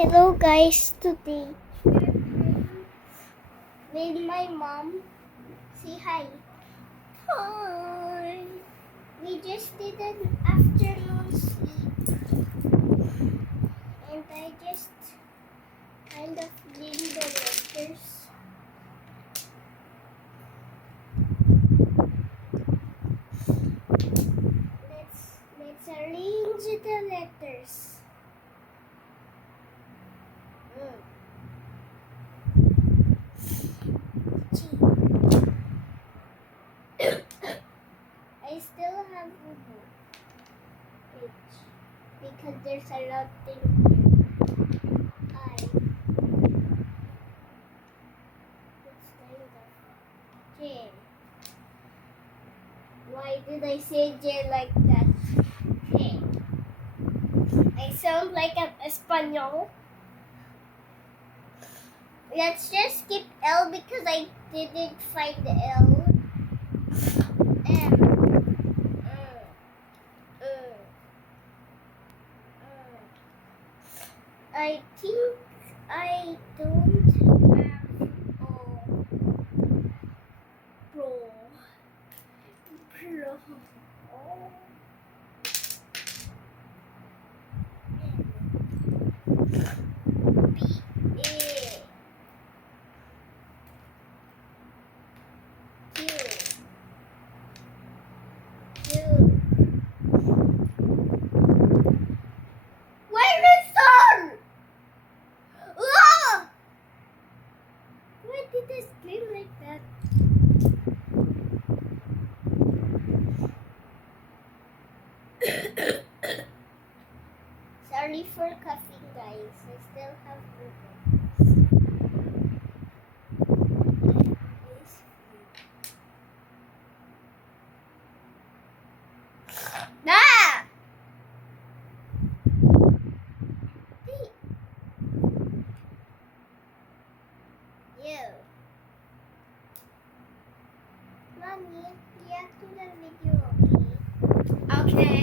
Hello guys, today with my mom. Say hi. Hi. We just did an afternoon sleep and I just kind of cleaned the letters. Let's arrange the letters. I still have a book because there's a lot in here. It's kind of J. Why did I say J like that? J. I sound like an Espanol. Let's just skip L because I didn't find the L. M. I think I don't have pro. This game like that. Sorry for coughing, guys. I still have Ah! You. Mommy, react to the video, okay?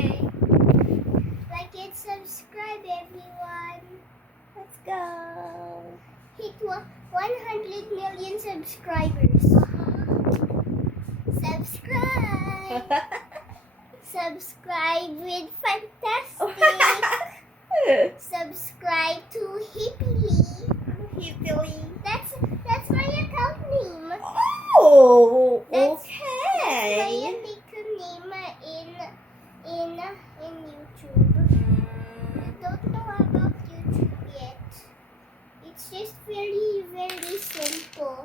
Like and subscribe, everyone. Let's go. Hit 100 million subscribers. Subscribe. Subscribe with Fantastic. Subscribe to Hippily. That's my account name. Oh, That's okay. my nickname in YouTube. Don't know about YouTube yet. It's just very, very simple.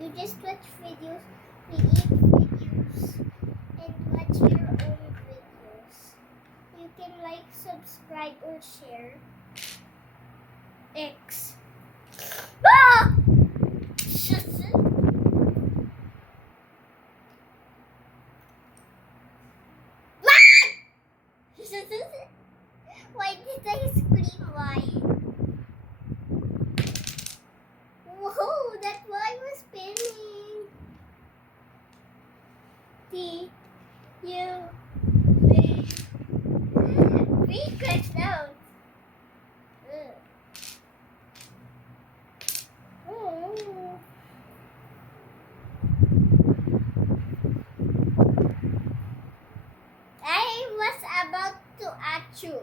You just watch videos, create videos, and watch your own videos. You can like, subscribe, or share. X. Ah! Why did I scream? Why? Whoa, that why was spinning. T U V. V crashed out. I was about to achoo.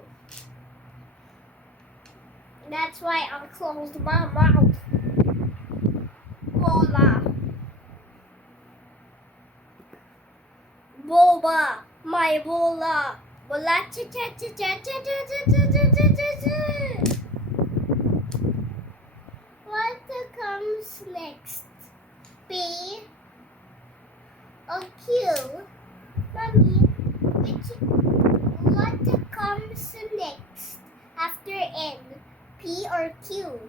That's why I closed my mouth. Bola. Boba. My bola. Bola cha cha cha cha cha cha cha cha cha cha cha. What comes next? P or Q? Mommy, what comes next after N? P or Q?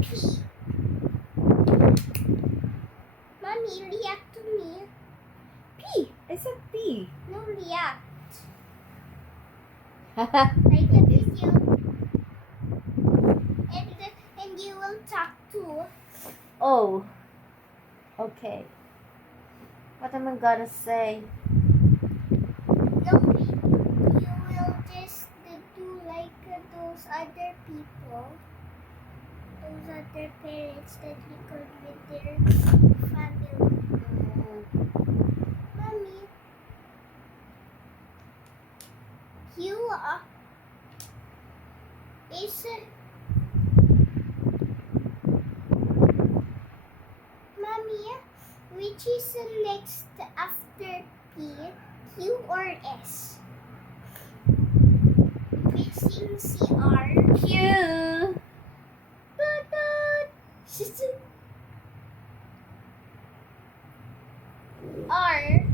P. Mommy, react to me. P. I said P. No, react. Like the video. And you will talk too. Oh. Okay. What am I gonna say? No, those other parents that record with their family. Mommy, Q is Mommy, which is next after P, Q or S? Missing CR. Q. Toot toot. R.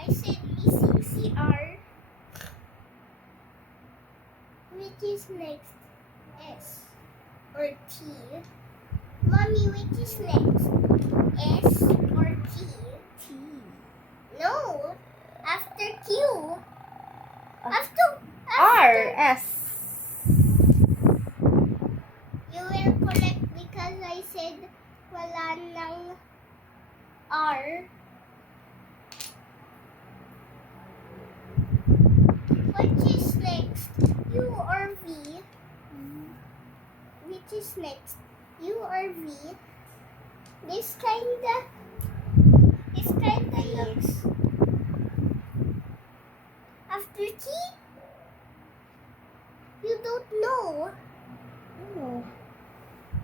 I said missing CR. Which is next? S or T? Mommy, which is next? S or T? T. No. After Q. After R. S. You will correct because I said wala ng R. Which is next? U or V? Which is next? U or V? This kinda looks after T? You don't know. Oh.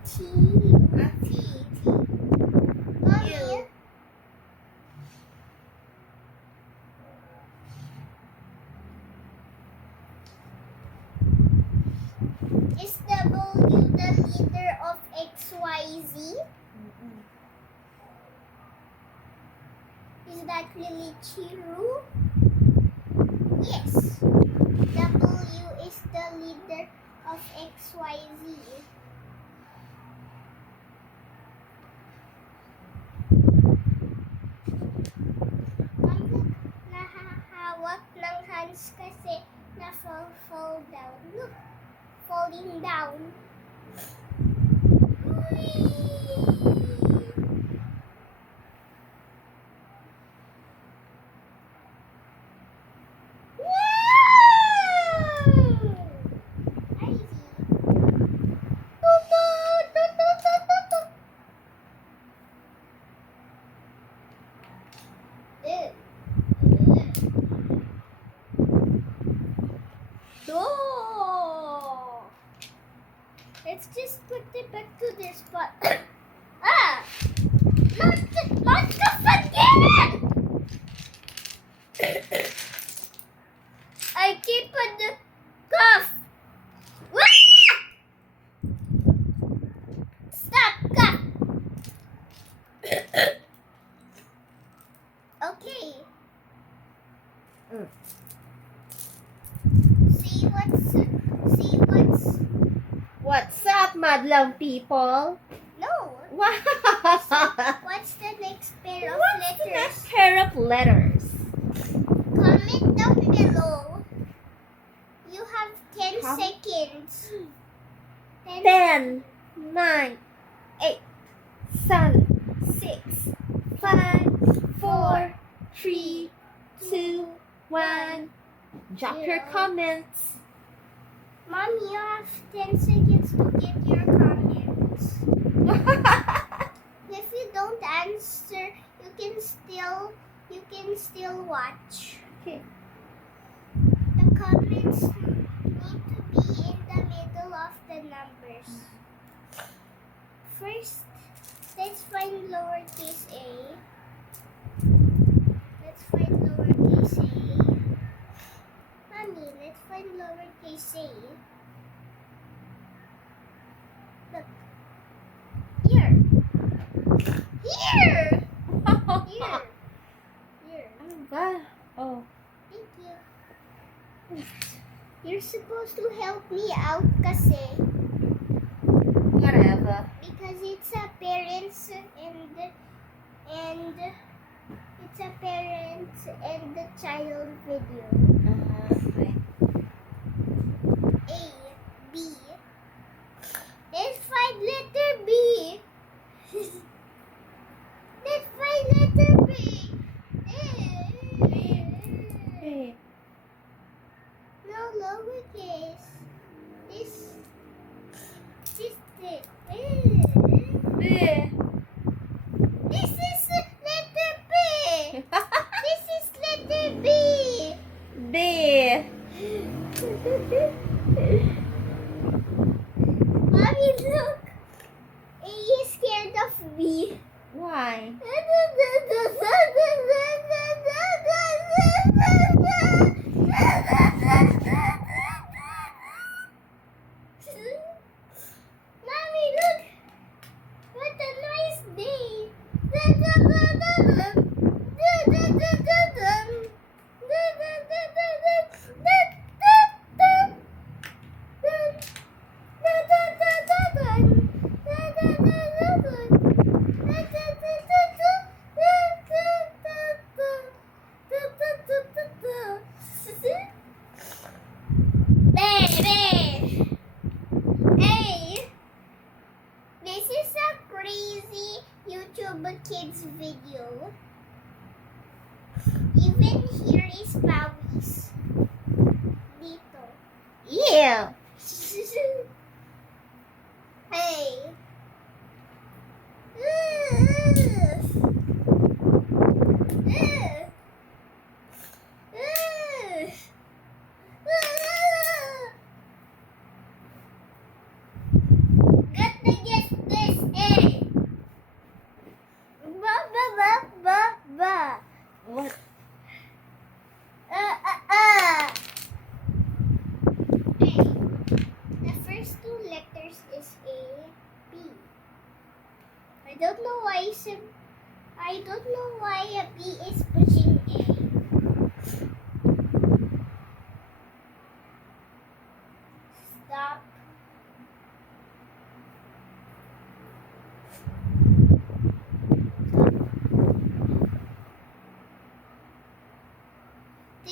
T. Mommy. Is W the leader of XYZ? Is that really true? Yes. W is the leader of XYZ. Ma'am, nahahawak ng hands kasi na-fall down. Look, falling down. Oh! Let's just put it back to their spot. Ah! Not the again! I keep on the cough. Stop cough. Okay. See what's What's up, madlang people? no. Wow. What's the next pair of What's the letters? next pair of letters? Comment down below. You have 10 How- seconds. 10, 9, 8, 7, 6, 5, 4, 3, 2, 1. Drop your Zero. comments. Mom, you have 10 seconds to get your comments. If you don't answer, you can still watch. Okay. The comments need to be in the middle of the numbers. First, let's find lowercase a. Let's find lowercase a. Mommy, let's find lowercase a. Look. Here. Here. Here. Here. Oh. Thank you. You're supposed to help me out kasi Whatever. because it's a parents and it's a parents and the child video. Okay. A, B. Let's find letter B. Let's find letter B. Okay. No lowercase. This Mommy, look. He's scared of me. Why? Mommy, look. What a nice day. Hey, this is a crazy YouTube kids video. Even here is Pawis. Dito. Yeah. Hey. Gotta get this, eh? Ba ba ba ba ba. What? Hey, the first two letters is A, B. I don't know why a B is pushing A. Stop. D.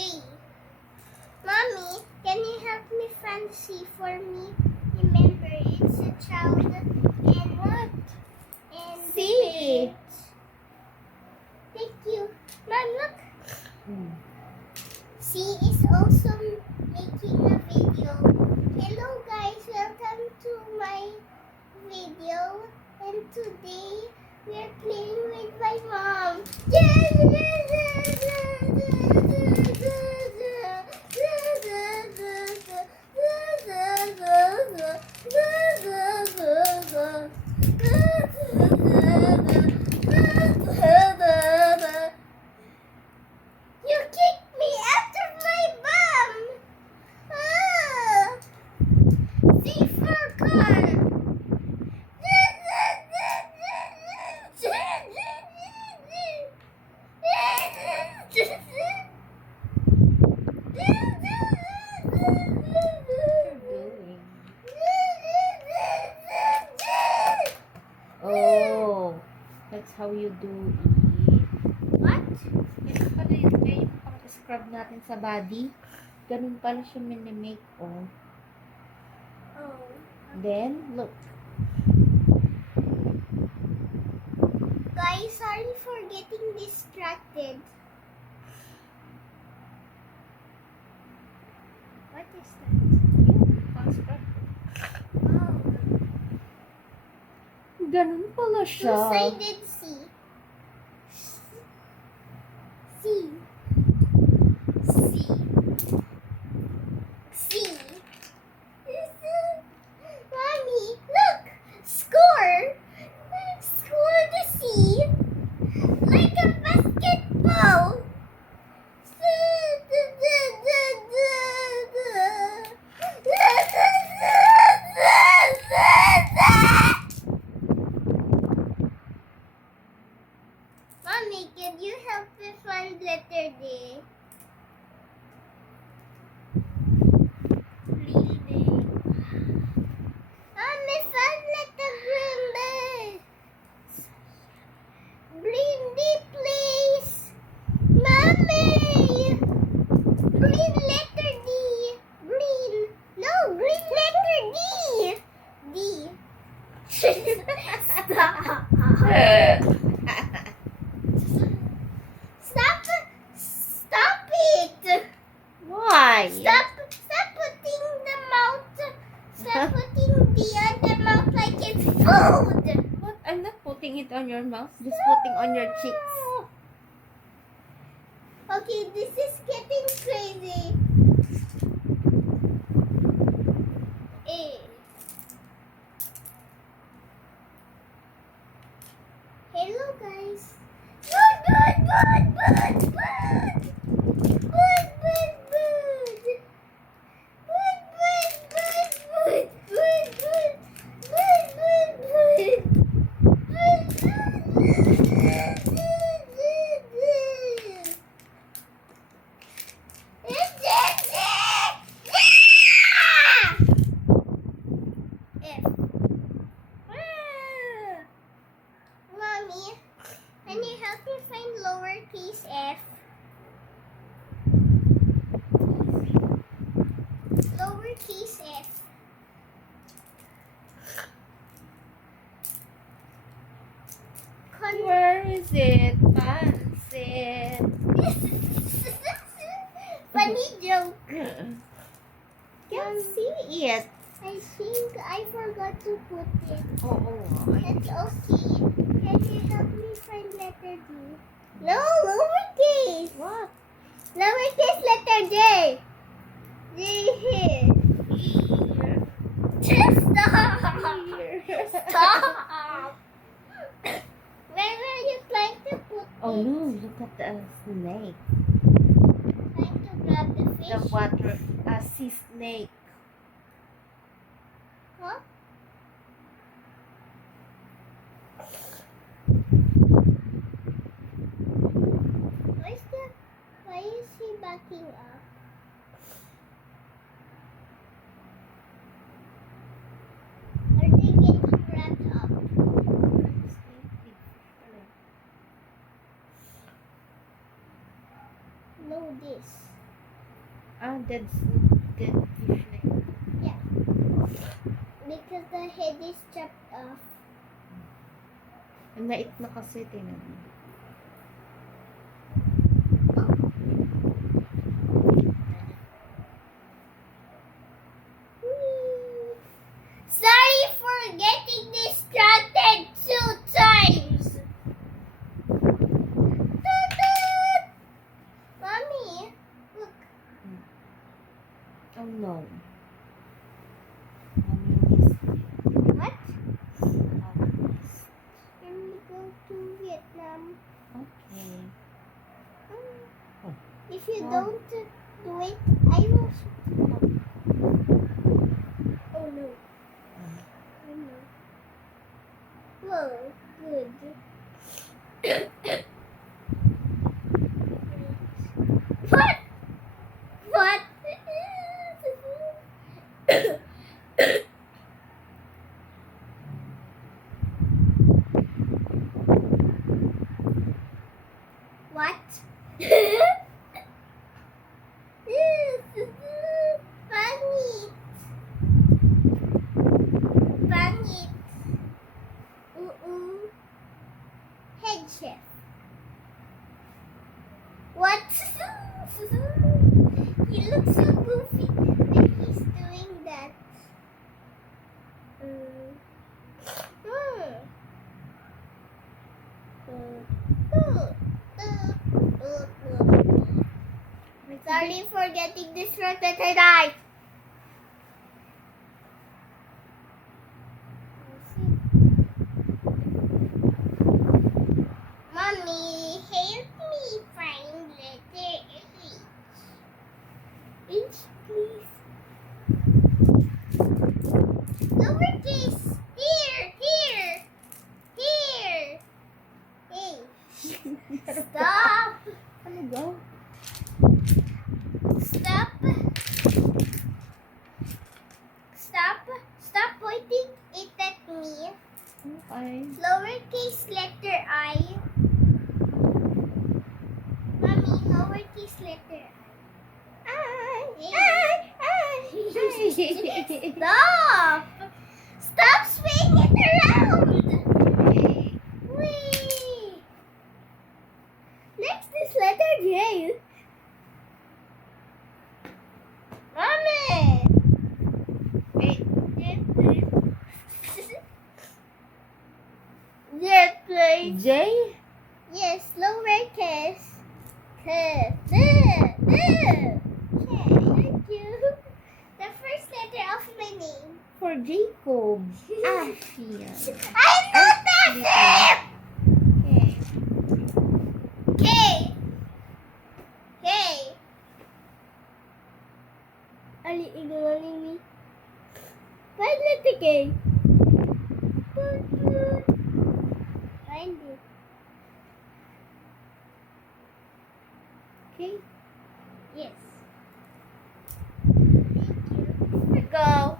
Mommy, can you help me fancy for me? Remember, it's a child and what? And the C. parents. Thank you. Mom, look. Mm. C is also making a video. Hello guys, welcome to my video. And today we're playing with my mom. You kicked me out of my bum! Ah! Safe for car! Oh, that's how you do it. What? Ito pala yun, kaya yung pang-scrub natin sa body. Ganun pala siya minimake, oh. Oh. Then, look. Guys, sorry for getting distracted. What is that? Pang-scrub. Oh. Ganun pala siya. Two-sided C. C. C. C. Mommy, look! Score! Score the C! Like a basketball! Mommy, can you help me find letter D? Green Bay. Mommy, find letter Green Bay. Green Bay, please. Mommy. Green letter D. Green. No, green letter D. D. Stop. Stop it! Why? Stop putting the mouth. Stop putting the other mouth like it's food. What? I'm not putting it on your mouth. Just putting on your cheeks. Okay, this is getting crazy. is it? Pancit. Funny joke. Can't see it. I think I forgot to put it. Oh, That's okay. Can you help me find letter D? No, lowercase. what? Lowercase letter J. J here. Just stop. Stop. Where were you trying to put Oh it? no, look at the snake. Trying to grab the fish. The water, sea snake. Huh? Why is he backing up? Are they getting wrapped up? No, this. Dead fish snake. Yeah. Because the head is chopped off. Ang lait na kasi, tingnan mo. Whee! Sorry for getting distracted 2 times. Toot toot! Mommy, look. Oh no. Mommy missed it. What? Mommy missed. Can we go to Vietnam? Okay. If you Oh. don't do it, I will. Oh no. Oh no. Whoa, good. What? What? What? Pangit. Pangit. Head chef. What? He looks so goofy when he's doing that. Sorry for getting distracted tonight. Mommy, help me find letter H. H, please. Lowercase. Here. Hey. Stop. Ano daw? Stop pointing it at me. Okay. Lowercase letter I. Mommy, lowercase letter I. Stop! Stop swinging it around! Okay. Whee! Next is letter J. Mommy! Wait. Yes, please. J? Yes, lowercase. Okay, thank you. The first letter of my name. For Jacob. Ashian. I'm not that Dito. Okay. K. Are you ignoring me? Find letter K. Find it. Okay. Yes. Thank you. Here go.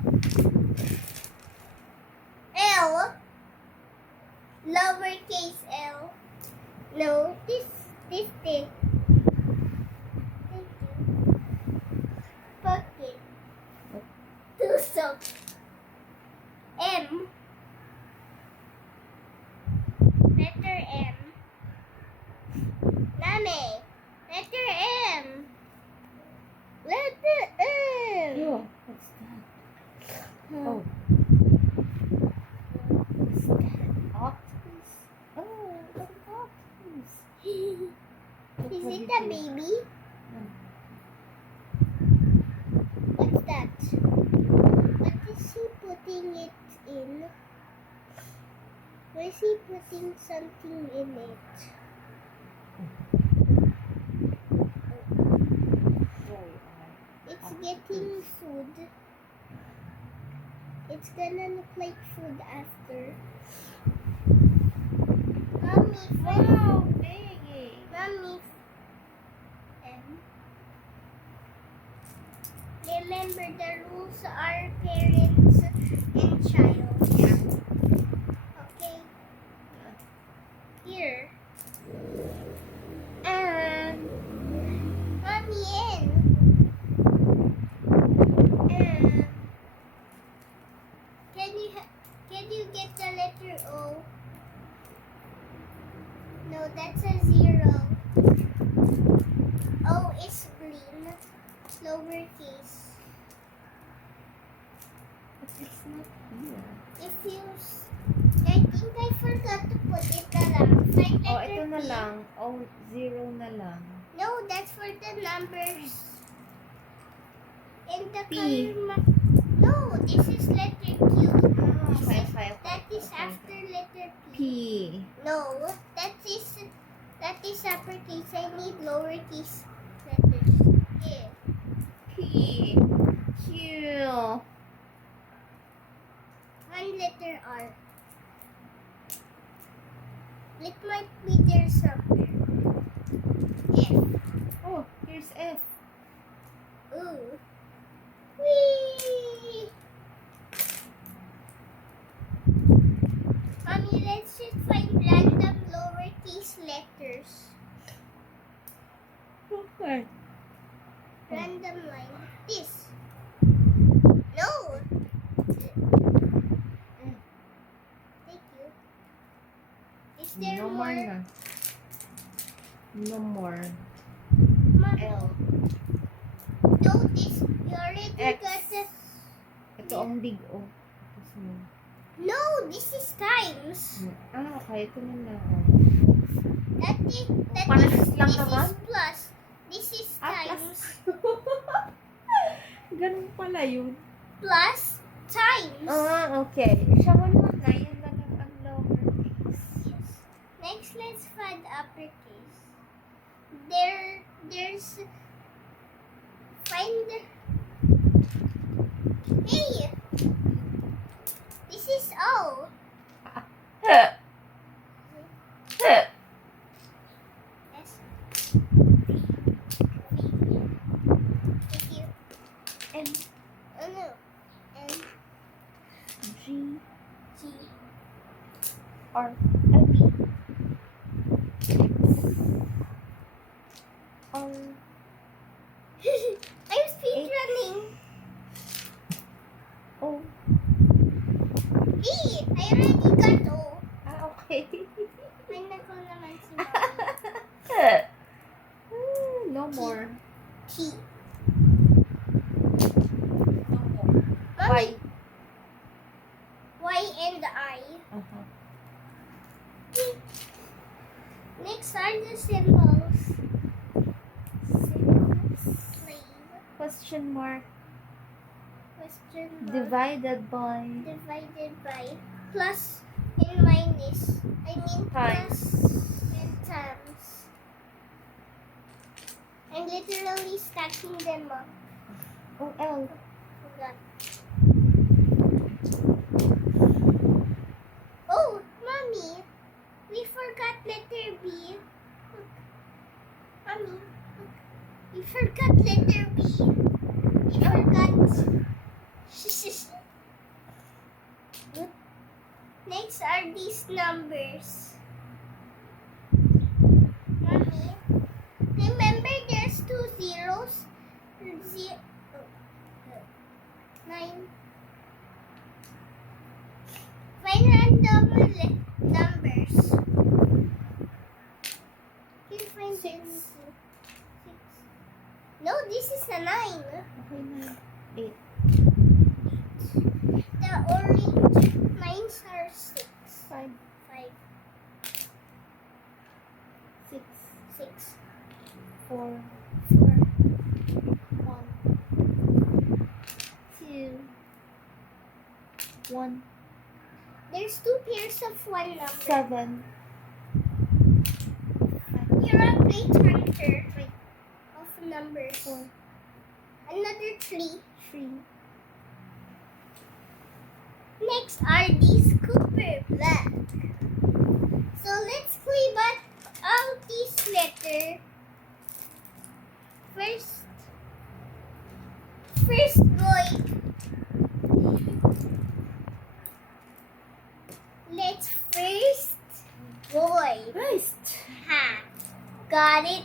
L. Lowercase L. No, this thing. Thank you. Pocket. Two socks. M. Letter M. baby? Hmm. What's that? What is he putting it in? Why is he putting something in it? It's getting food. It's gonna look like food after. Mommy, Wow, big. Mommy. Remember the rules are parents and child. Okay. Here. And Mommy in. Can you get the letter O? No, that's a 0. O is green, lowercase. but it's not here. If you, I think I forgot to put it na lang. Find Oh, letter ito na P. lang. Oh, 0 na lang. No, that's for the numbers. And the P. color. No, this is letter Q. Okay. That is after letter P. P. No, that is uppercase. I need lowercase letters. Yeah. P. Q. One letter R. It might be there somewhere. F. Oh, here's F. Ooh. Whee! Mommy, let's just find random lowercase letters. Okay. Random line. This. No. Thank you. Is there No more more? na. No more. Mommy. L. No, this. You already X. got this. Ito ang big O. Ito small. No, this is times. Okay. Ito na lang. This lang is naman? plus. This is times. Ganun pala yun. Plus times. Okay. Siya wala na. Yan na lang ang lowercase. Yes. Next, let's find uppercase. There's find. Hey, this is O. Yes. Thank you. N. Oh no. N G. G. R. B. R. I'm speed running. O. Hey, I already got O. Okay. May nako naman si Mommy. No more. T. No more. Mommy. Y. Y and I. Uh-huh. Next are the symbols. Slave. Question mark. Question mark. Divided by. Divided by plus and minus. I mean Times. plus and times. I'm literally stacking them up. Oh, L. Forgot. Oh, Mommy, we forgot letter B. Look. Mommy, look. We forgot letter B. We forgot. Next are these numbers. Mommy, remember there's 2 zeros? 9. Find random numbers. Can you find 6? No, this is a 9. Okay na. 8. The orange lines are 6. 5. 5, 6. 6. 4, 4, 1, 2. 1, There's 2 pairs of 1 number. 7, You're a great hunter of numbers. 4, Another 3. 3, Next are these Cooper Black. So let's clean out this letter. First boy. Let's first boy. First. Ha. Got it?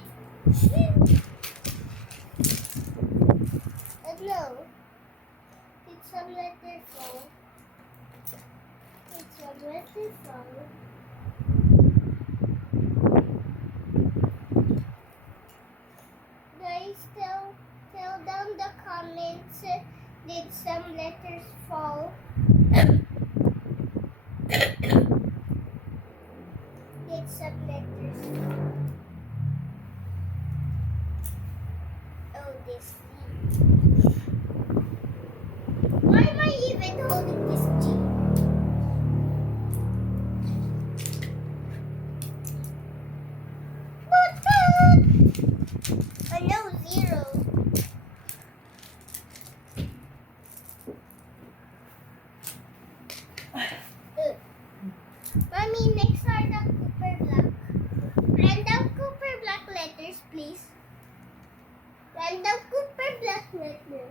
No. Did some letter fall? Did some letter fall? Guys, tell down the comments. Did some letters fall? Did some letters fall? Oh, this G. Why am I even holding this G? Oh no, 0. Mommy, next are the Cooper Black. Random Cooper Black letters, please. Random Cooper Black letter.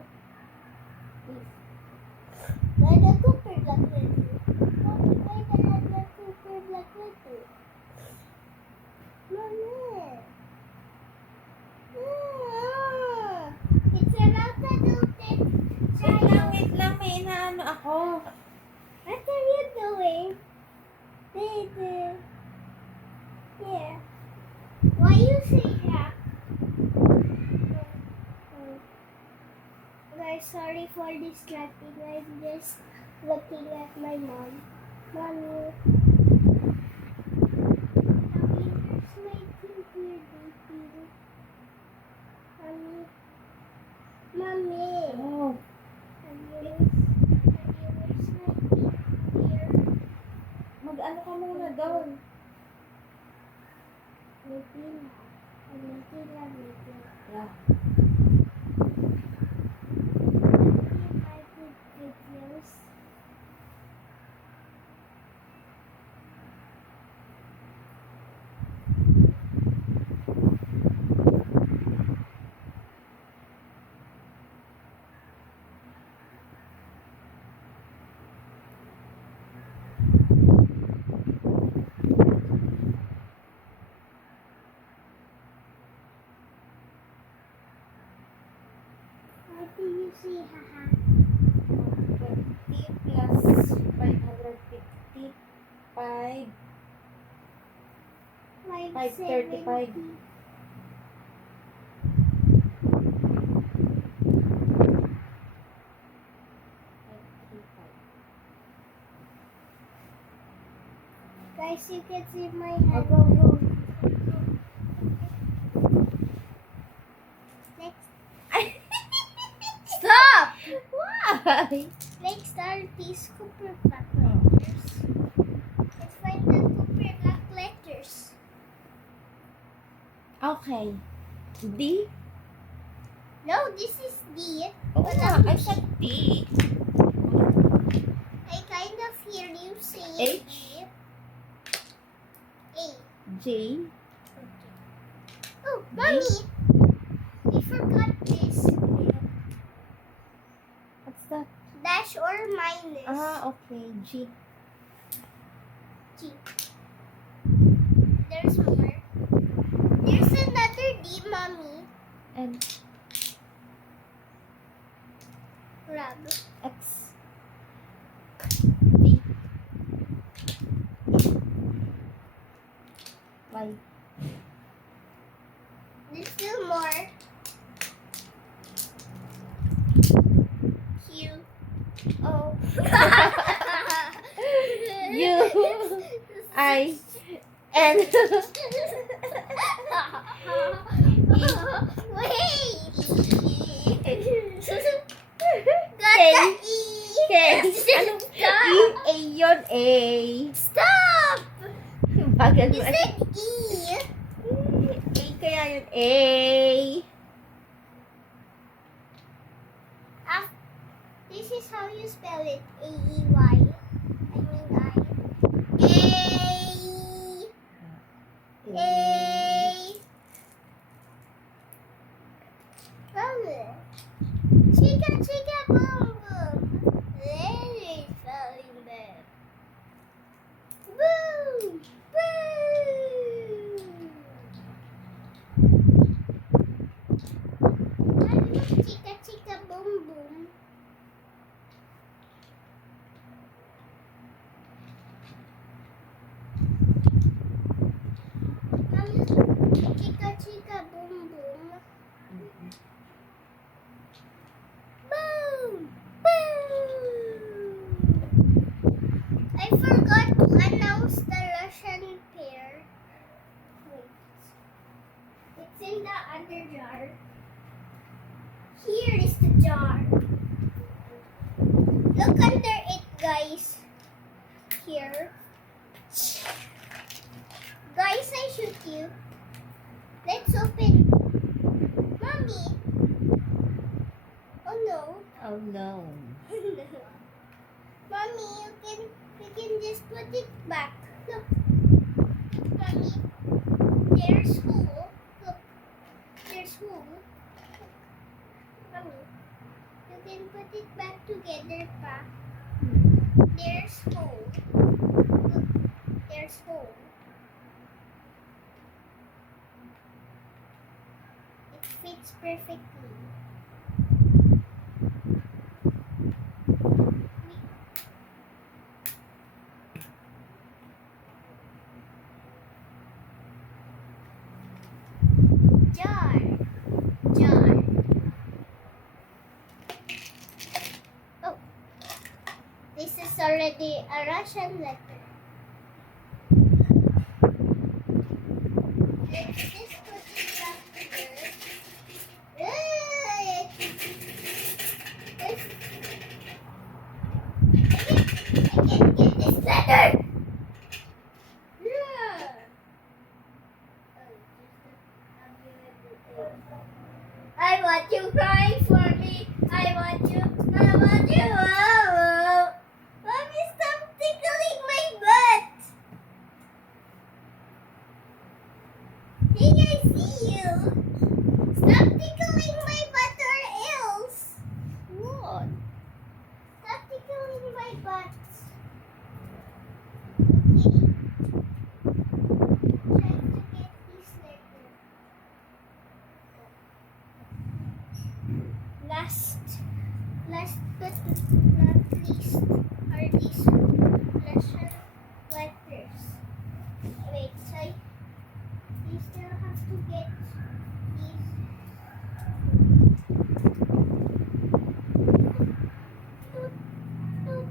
Please. Random Cooper Black letter. Mommy, why the random Cooper Black letter? Mommy. It's about to do this. Wait lang, may inaano ako. What are you doing? Yeah. Why you say that? Guys, sorry for distracting. I'm just looking at my mom. Mommy. Mommy, there's my teeth here, baby. Mommy. Mommy. Oh. Where's my teeth here? Mag-ano ka muna doon. Yeah. What do you see, haha? 20 plus 550. 535. Guys, you can see my Oh, hand. go. Next. Stop! Why? Next are these Cooper Black letters. Let's find the Cooper Black letters. Okay. D? No, this is D. Oo But nga, I'm I said D. I kind of hear you say H? A. J? Oh, Mommy! We forgot this. What's that? Dash or minus. Okay. G. G. There's more. There's another D, Mommy. N. Rub. X. D. Y. There's still more. Q. O. U. I. N. E. Got K. the E. K. Anong Stop. E? A yun, A. Stop. Bagal You mo. said E. A kaya yun, A. Ah, this is how you spell it. A-E-Y. I mean I. A. A. Bubble. Chica, chica, boom, boom. Very spelling bad. Boom. Boom. Ano yung chica, chica, boom, boom? Chica, chica, boom, boom. Boom! Boom! I forgot to announce the Russian pair. Wait. It's in the other jar. Here is the jar. Look under it, guys. Here. Guys, I shoot you. Let's open. Mommy. Oh no. Oh no. Mommy, you can just put it back. Look. Mommy. There's hole. Look. There's hole. Look. Mommy. You can put it back together, pa. There's hole. Look. There's hole. It fits perfectly. Jar. Jar. Oh. This is already a Russian letter. Let's just put it back together. I can't get this letter. I want you crying for me. I want you. Oh. Mommy, stop tickling my butt. Hey, I see you. Stop tickling my butt or else. What? Stop tickling my butt. Okay. Trying to get this letter. Last but not least are these Russian letters. Wait, so you still have to get these. Toot, toot,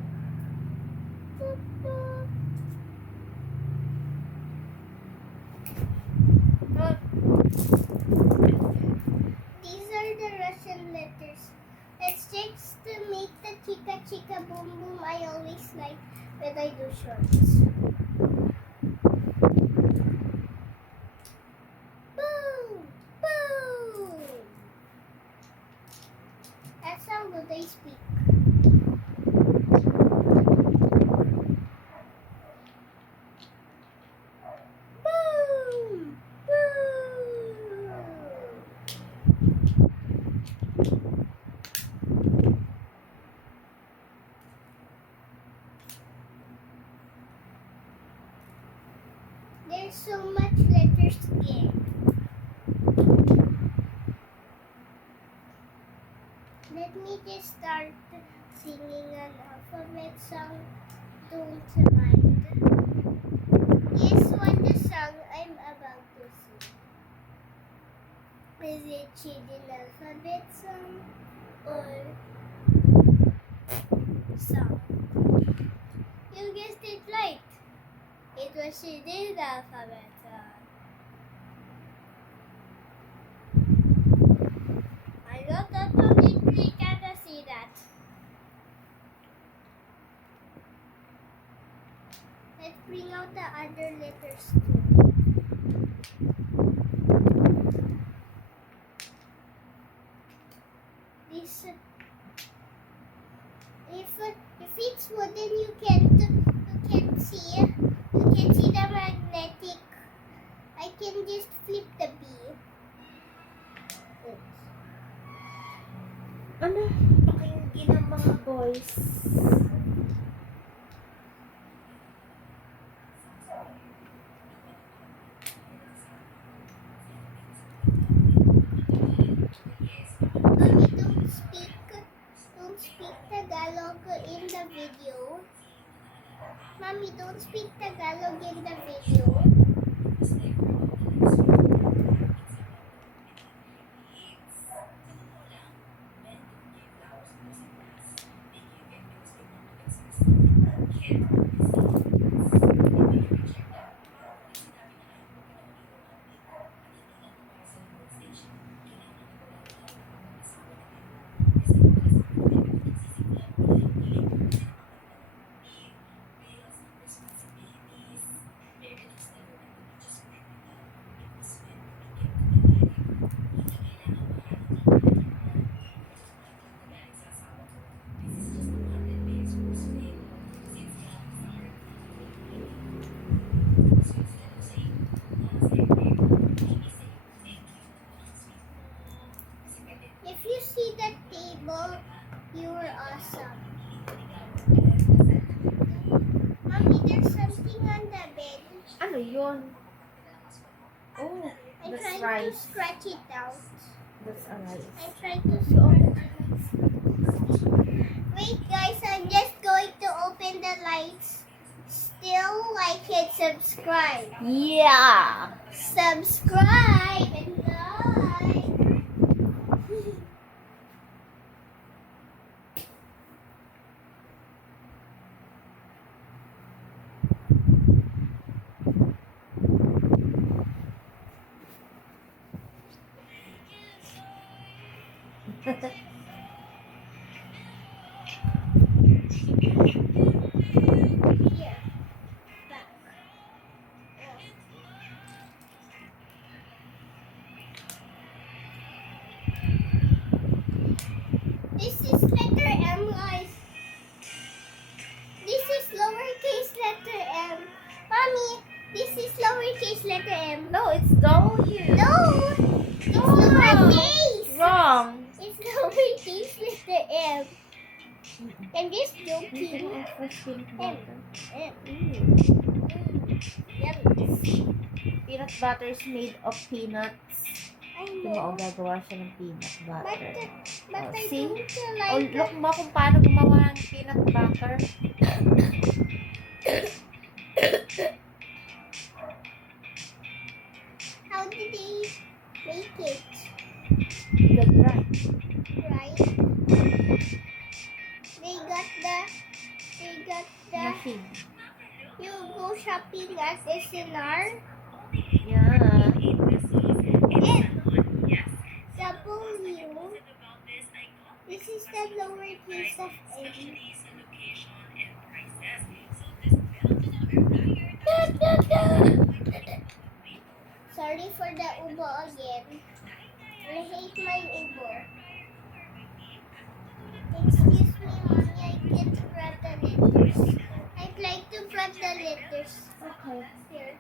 toot, toot. These are the Russian letters. It's just to make the chica chica boom boom I always like when I do shorts. Boom! Boom! That's how good I speak. Boom! Boom! There's so much letters again. Let me just start singing an alphabet song. Don't mind. Guess what the song I'm about to sing? Is it Children alphabet song or song? You guessed it right. It was Children alphabet song. go. That's only three. Can I see that? Let's bring out the other letters too. This, if it's wooden, you can see the magnetic. I can just flip the B. Oops. Ano? Pakinggan ng mga boys. Mommy, don't speak Tagalog in the video. Mommy, don't speak Tagalog in the video. If you see the table, you are awesome. Mommy, there's something on the bed. Ano yun? Oh, I'm that's trying to rice. scratch it out. That's a rice. I'm trying to scratch it. Wait, guys, I'm just going to open the lights. Still like and subscribe. Yeah! Subscribe and like. Here. Back. This is letter M, guys. This is lowercase letter M. Mommy, this is lowercase letter M. No, it's W. No! It's lowercase! Wrong. It's lowercase letter M. I'm just Can joking. I fresh peanut butter? Yum. Peanut butter is made of peanuts. I Ito mo, know. gagawa siya ng peanut But, butter. but Oh, I see? don't Oh, like look mo kung paano gumawa ng peanut butter. How did they make it? The grind. Right? They got the Machine. you go shopping at SNR Yeah. and W. This is the lowercase of M. Sorry for the ubo again. I hate my ubo. Excuse me, mommy, I can't grab the letters. I'd like to grab the letters. Okay. Here.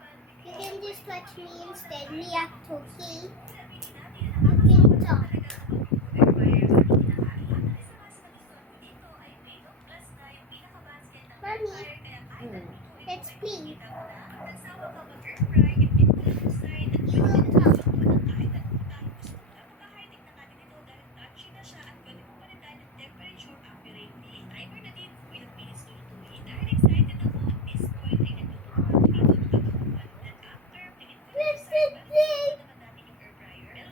You can just watch me instead. React, okay? You can talk. Mommy, let's play. You will talk. Let's play.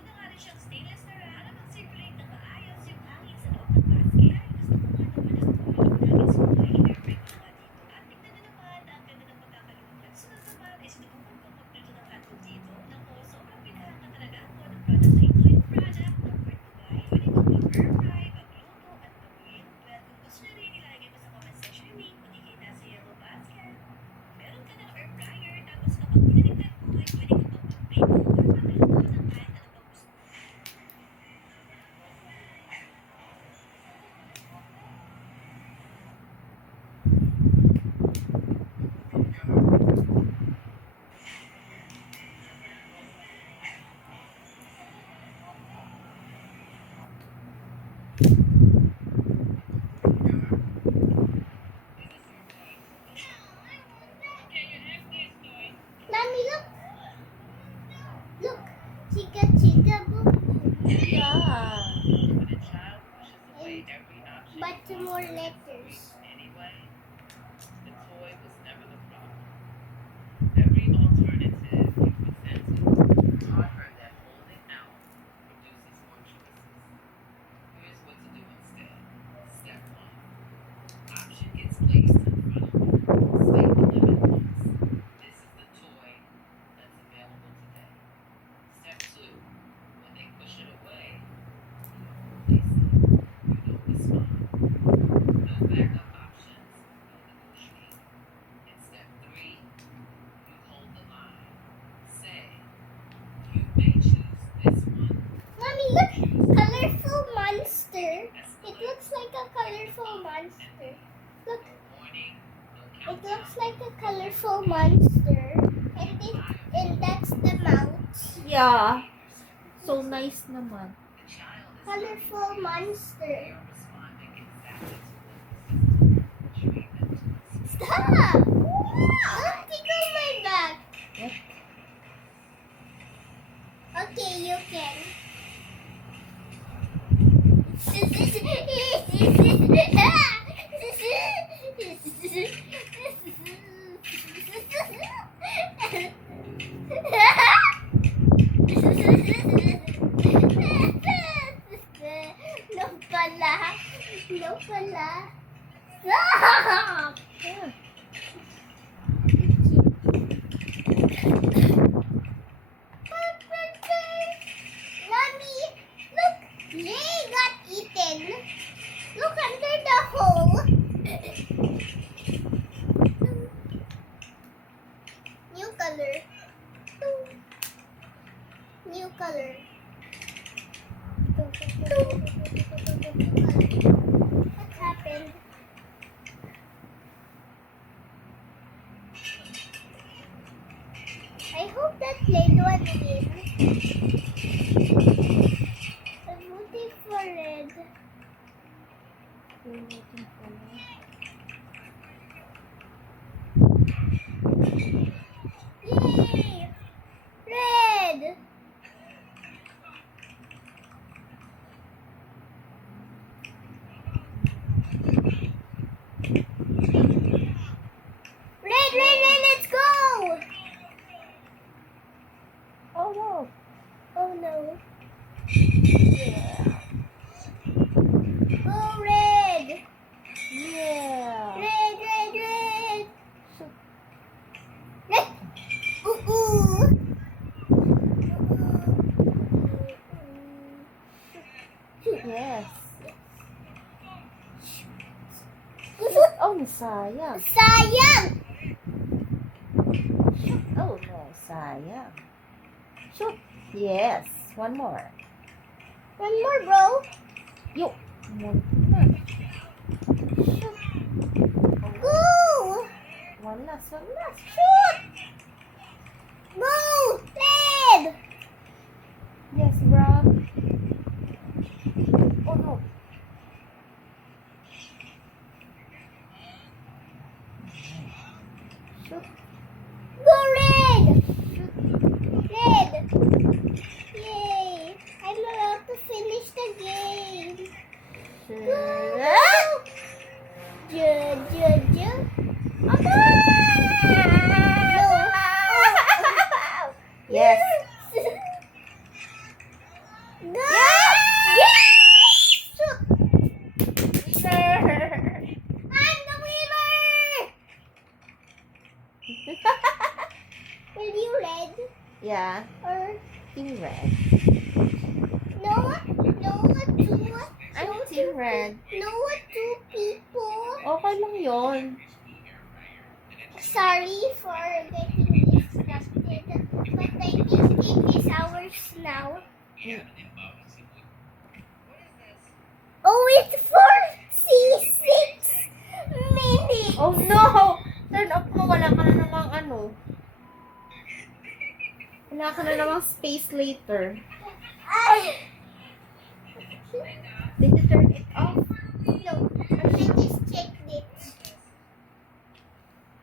but more letters. Anyway, the toy was never the problem. Every alternative you presented taught her that holding out produces more choices. Here's what to do instead. Step 1. Option gets placed in front of you. State the limit once. This is the toy that's available today. Step 2. When they push it away, you don't respond. No backup options, no negotiating. In step 3, you hold the line. Say, you may choose this one. Mommy, look! Colorful monster. It looks like a colorful monster. Look, No warning, no it countdown. looks like a colorful monster. And that's the mouth. Yeah. So nice naman. The child is Colorful monster. You're responding exactly to what the system treatment was. Stop! Don't tickle my back. Yep. Okay, you can. No pala. No pala. Stop! Yeah. Mommy, look, Jay got eaten. Look under the hole. New color. New color. What happened? I hope that played one win. I'm rooting for red. We're waiting for that. Yay! Red! Red, let's go! Oh no. Oh no. Yeah. Go red! Yeah. Red! Red! Ooh! Yes. Oh, sayang. Sayang! Oh no, sayang. Shoot. Yes. One more. One more, bro. Yo. One. Shoot. Go! One last. One last. Shoot! Go! Red! Yes, bro. Oh no. Shoot. Go red! Shoot. Red! Yay! I'm allowed to finish the game. Shoot. Ju. Yes. Go! Yes! Winner. I'm the winner! Will you red? Yeah. Or Team red. no, two. I'm team red. No, two people. Okay lang yon. Sorry for getting distracted, but I think it is ours now. Oh, it's 4C6 minutes. Oh no! Turn off mo. Wala ka na namang ano. Wala ka na namang space later. Ay! Did you turn it off? No, I just checked it.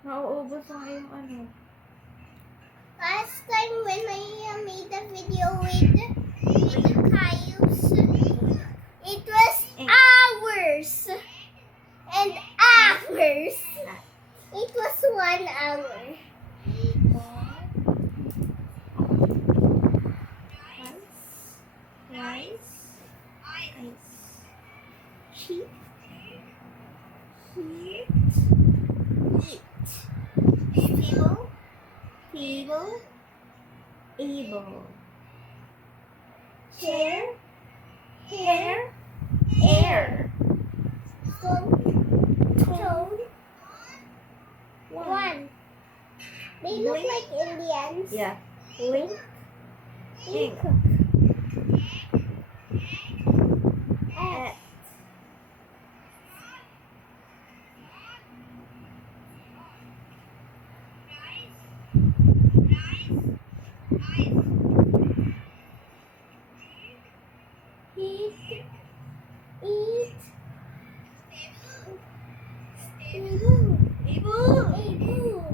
Nauubos ang iyong ano. Last time when I made a video with the Cayuse, it was hours. hours. It was 1 hour. Rice. Sheep. Eat. Table. Table. Able. Chair. Hair. Hair. Air. Stone. Toad. One. They look Blink. like Indians. Yeah. Link. Ink. At. Eat. Eat. Stable. Able.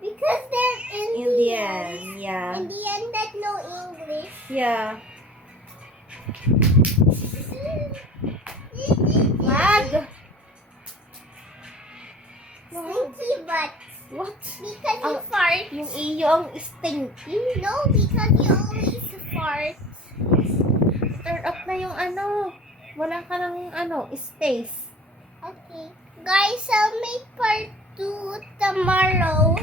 Because they're Indians. Indian. Yeah. Indian that know English. Yeah. Mag. Stinky butts. What? Because you Ang- fart. Yung iyo ang stinky. No, because you always fart. Turn off na yung ano. Wala ka ng space. Okay. Guys, I'll make part 2 tomorrow.